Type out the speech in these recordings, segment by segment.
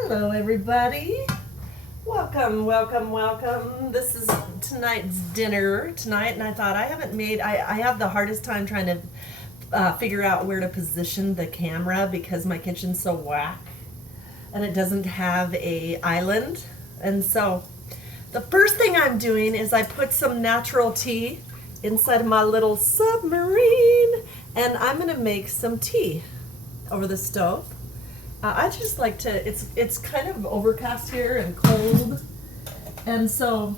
Hello everybody. Welcome, welcome, welcome. This is tonight's dinner tonight, and I thought I have the hardest time trying to figure out where to position the camera because my kitchen's so whack and it doesn't have a island. And so the first thing I'm doing is I put some natural tea inside of my little submarine, and I'm gonna make some tea over the stove. I just like to, it's kind of overcast here and cold, and so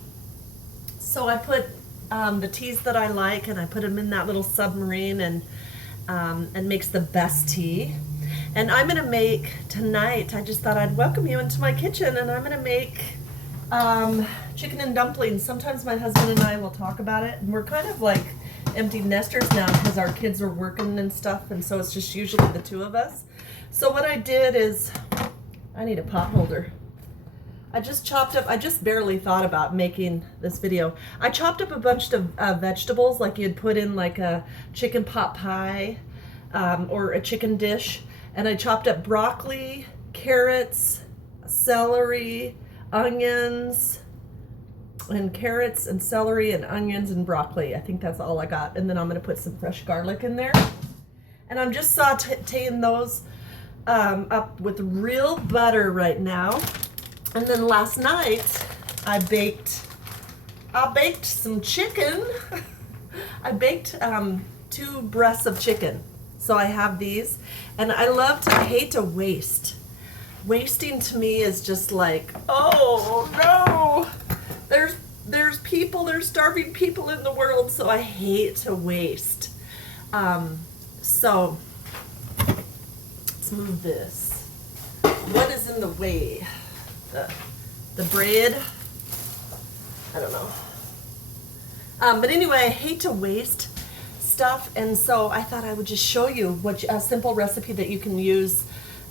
I put the teas that I like, and I put them in that little submarine, and makes the best tea. And I'm gonna make tonight, I just thought I'd welcome you into my kitchen, and I'm gonna make chicken and dumplings. Sometimes my husband and I will talk about it, and we're kind of like empty nesters now because our kids are working and stuff, and so it's just usually the two of us. So what I did is, I need a pot holder. I just barely thought about making this video. I chopped up a bunch of vegetables like you'd put in like a chicken pot pie or a chicken dish. And I chopped up broccoli, carrots, celery, onions, and carrots and celery and onions and broccoli. I think that's all I got. And then I'm gonna put some fresh garlic in there. And I'm just sauteing those up with real butter right now. And then last night I baked some chicken. I baked 2 breasts of chicken. So I have these, and I hate to waste. Wasting to me is just like, oh no, there's starving people in the world, so I hate to waste. So let's move this. What is in the way? The bread? I don't know. But anyway, I hate to waste stuff, and so I thought I would just show you a simple recipe that you can use.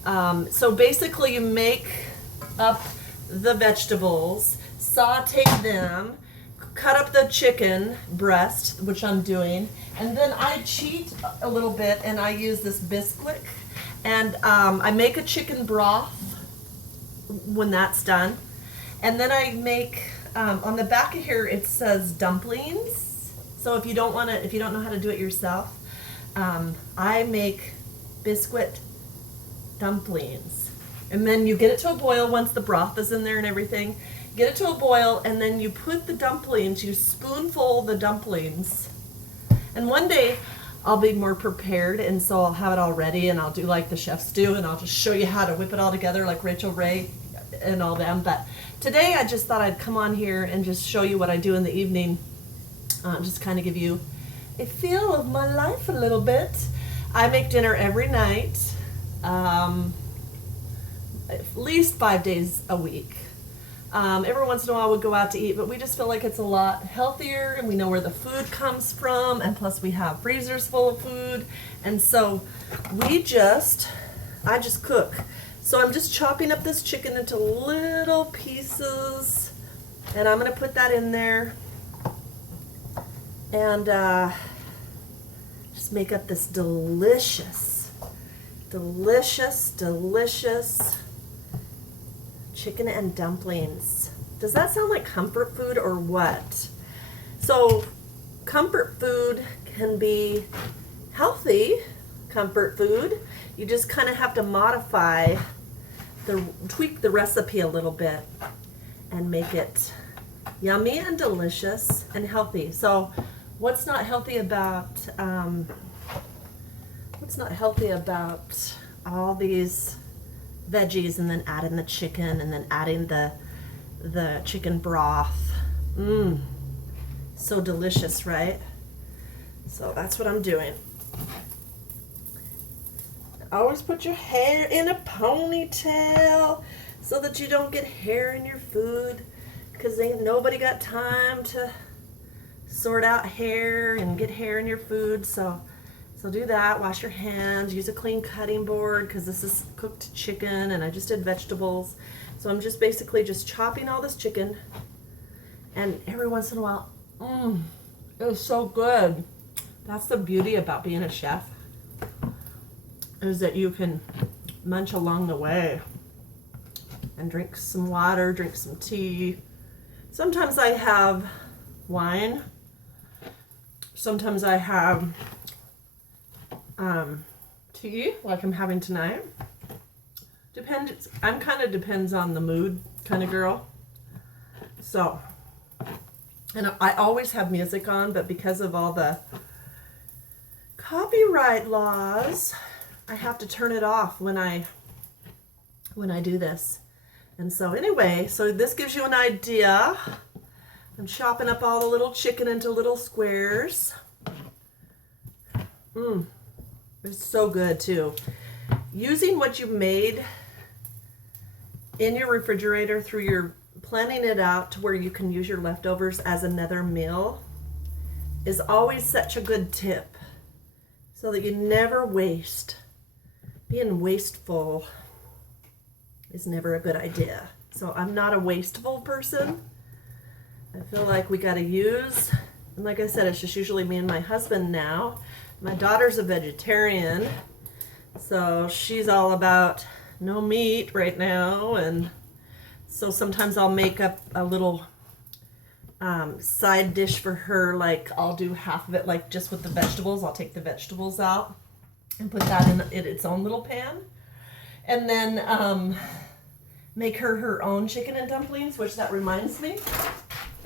So basically you make up the vegetables, saute them, cut up the chicken breast, which I'm doing, and then I cheat a little bit and I use this Bisquick, and I make a chicken broth when that's done, and then I make on the back of here it says dumplings. So if you don't know how to do it yourself, I make Bisquick dumplings, and then you get it to a boil once the broth is in there and everything. Get it to a boil, and then you put the dumplings, you spoonful the dumplings. And one day I'll be more prepared, and so I'll have it all ready, and I'll do like the chefs do, and I'll just show you how to whip it all together like Rachel Ray and all them. But today I just thought I'd come on here and just show you what I do in the evening, just kind of give you a feel of my life a little bit. I make dinner every night, at least 5 days a week. Every once in a while we go out to eat, but we just feel like it's a lot healthier, and we know where the food comes from, and plus we have freezers full of food, and so I just cook. So I'm just chopping up this chicken into little pieces, and I'm gonna put that in there, and just make up this delicious chicken and dumplings. Does that sound like comfort food or what? So comfort food can be healthy comfort food. You just kind of have to tweak the recipe a little bit and make it yummy and delicious and healthy. So what's not healthy about all these veggies, and then adding the chicken, and then adding the chicken broth? So delicious, right? So that's what I'm doing. Always put your hair in a ponytail so that you don't get hair in your food, because ain't nobody got time to sort out hair and get hair in your food. So do that. Wash your hands. Use a clean cutting board, because this is cooked chicken, and I just did vegetables. So I'm just basically just chopping all this chicken, and every once in a while, it was so good. That's the beauty about being a chef, is that you can munch along the way. and drink some water, drink some tea. Sometimes I have wine. Sometimes I have tea, like I'm having tonight. I'm kind of depends on the mood kind of girl. So, and I always have music on, but because of all the copyright laws, I have to turn it off when I do this. And so anyway, so this gives you an idea. I'm chopping up all the little chicken into little squares. It's so good too. Using what you made in your refrigerator through your planning it out to where you can use your leftovers as another meal is always such a good tip, so that you never waste. Being wasteful is never a good idea. So I'm not a wasteful person. I feel like we got to use, and like I said, it's just usually me and my husband now. My daughter's a vegetarian, so she's all about no meat right now, and so sometimes I'll make up a little side dish for her. Like I'll do half of it like just with the vegetables. I'll take the vegetables out and put that in its own little pan, and then make her own chicken and dumplings, which that reminds me,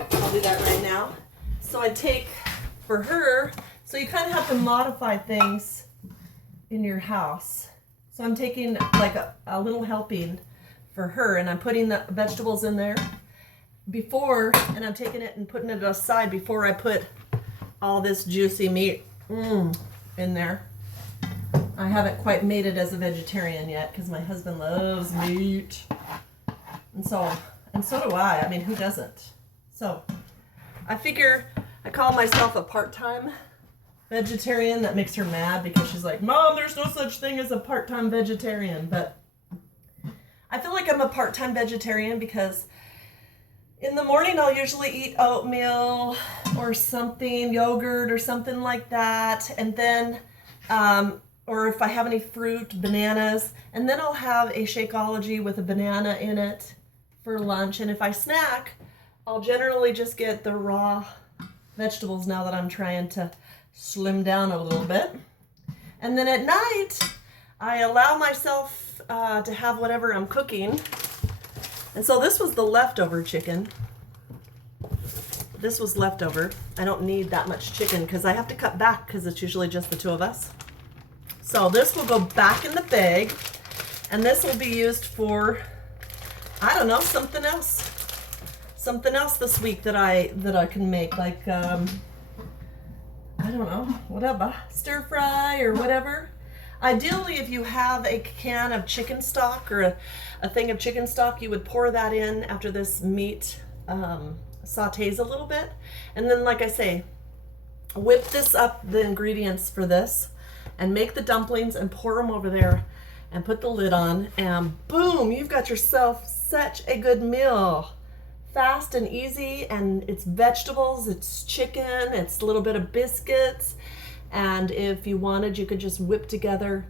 I'll do that right now. So I take for her, so you kind of have to modify things in your house. So I'm taking like a little helping for her, and I'm putting the vegetables in there before, and I'm taking it and putting it aside before I put all this juicy meat in there. I haven't quite made it as a vegetarian yet because my husband loves meat. And so do I. I mean, who doesn't? So I figure I call myself a part-time vegetarian. That makes her mad because she's like, Mom, there's no such thing as a part-time vegetarian. But I feel like I'm a part-time vegetarian because in the morning I'll usually eat oatmeal or something, yogurt or something like that. And then, or if I have any fruit, bananas, and then I'll have a Shakeology with a banana in it for lunch. And if I snack, I'll generally just get the raw vegetables now that I'm trying to slim down a little bit. And then at night, I allow myself to have whatever I'm cooking. And so this was the leftover chicken. This was leftover. I don't need that much chicken because I have to cut back because it's usually just the two of us. So this will go back in the bag, and this will be used for, I don't know, something else. Something else this week that I can make, like I don't know, whatever, stir fry or whatever. Ideally, if you have a can of chicken stock or a thing of chicken stock, you would pour that in after this meat sautés a little bit. And then, like I say, whip this up, the ingredients for this, and make the dumplings and pour them over there and put the lid on, and boom, you've got yourself such a good meal. Fast and easy, and it's vegetables, it's chicken, it's a little bit of biscuits, and if you wanted, you could just whip together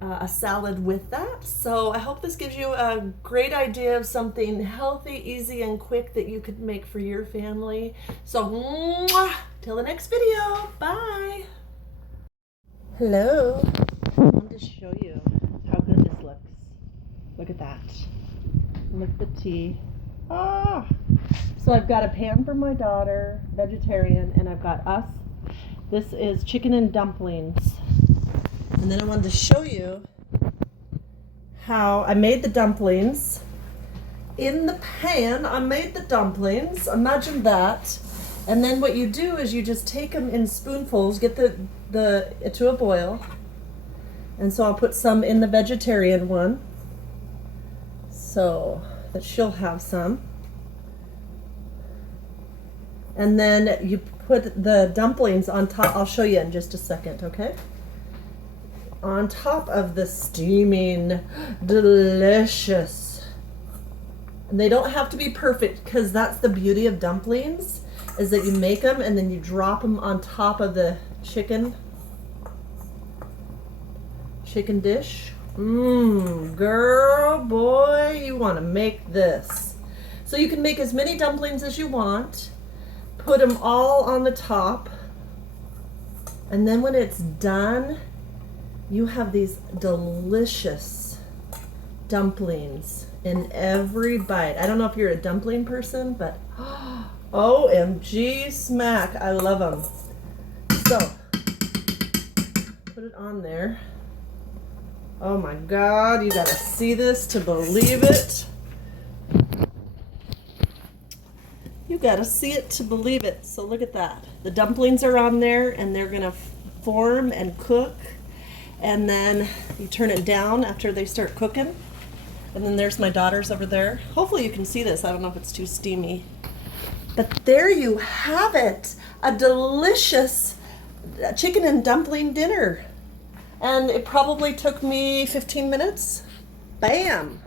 a salad with that. So I hope this gives you a great idea of something healthy, easy, and quick that you could make for your family. So, mwah, till the next video, bye. Hello, I wanted to show you how good this looks. Look at that. Look at the tea. Ah! So I've got a pan for my daughter, vegetarian, and I've got us. This is chicken and dumplings. And then I wanted to show you how I made the dumplings. In the pan, I made the dumplings. Imagine that. And then what you do is you just take them in spoonfuls, get the to a boil. And so I'll put some in the vegetarian one, so that she'll have some. And then you put the dumplings on top. I'll show you in just a second, okay? On top of the steaming, delicious. And they don't have to be perfect, because that's the beauty of dumplings, is that you make them and then you drop them on top of the chicken dish. Girl, boy, you want to make this. So you can make as many dumplings as you want, put them all on the top, and then when it's done, you have these delicious dumplings in every bite. I don't know if you're a dumpling person, but OMG smack, I love them. So, put it on there. Oh my God, you gotta see this to believe it. You gotta see it to believe it. So look at that. The dumplings are on there and they're gonna form and cook. And then you turn it down after they start cooking. And then there's my daughters over there. Hopefully you can see this. I don't know if it's too steamy. But there you have it. A delicious chicken and dumpling dinner. And it probably took me 15 minutes. Bam!